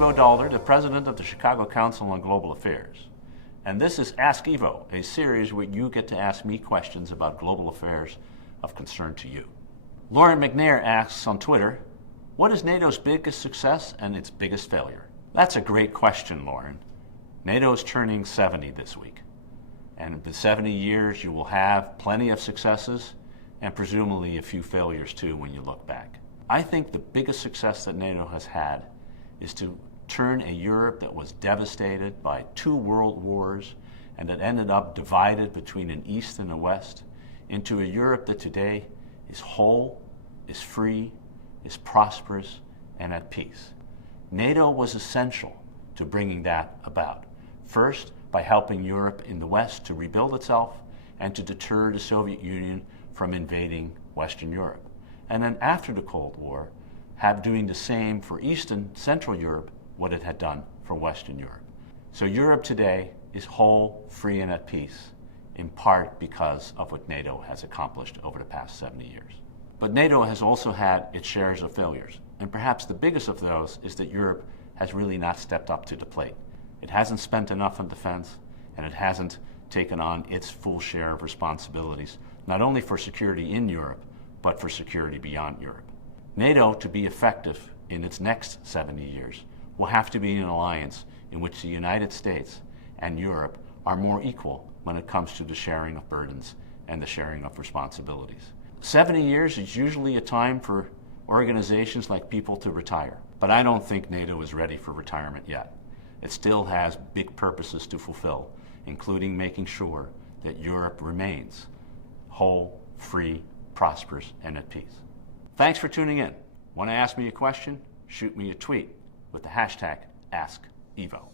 Ivo Dalder, the president of the Chicago Council on Global Affairs. And this is Ask Ivo, a series where you get to ask me questions about global affairs of concern to you. Lauren McNair asks on Twitter, what is NATO's biggest success and its biggest failure? That's a great question, Lauren. NATO is turning 70 this week. And in the 70 years, you will have plenty of successes and presumably a few failures too when you look back. I think the biggest success that NATO has had is to turn a Europe that was devastated by 2 world wars and that ended up divided between an East and a West into a Europe that today is whole, is free, is prosperous, and at peace. NATO was essential to bringing that about. First, by helping Europe in the West to rebuild itself and to deter the Soviet Union from invading Western Europe. And then after the Cold War, doing the same for Eastern Central Europe, what it had done for Western Europe. So Europe today is whole, free, and at peace, in part because of what NATO has accomplished over the past 70 years. But NATO has also had its shares of failures, and perhaps the biggest of those is that Europe has really not stepped up to the plate. It hasn't spent enough on defense, and it hasn't taken on its full share of responsibilities, not only for security in Europe, but for security beyond Europe. NATO, to be effective in its next 70 years, will have to be an alliance in which the United States and Europe are more equal when it comes to the sharing of burdens and the sharing of responsibilities. 70 years is usually a time for organizations like people to retire, but I don't think NATO is ready for retirement yet. It still has big purposes to fulfill, including making sure that Europe remains whole, free, prosperous, and at peace. Thanks for tuning in. Want to ask me a question? Shoot me a tweet with the hashtag AskEvo.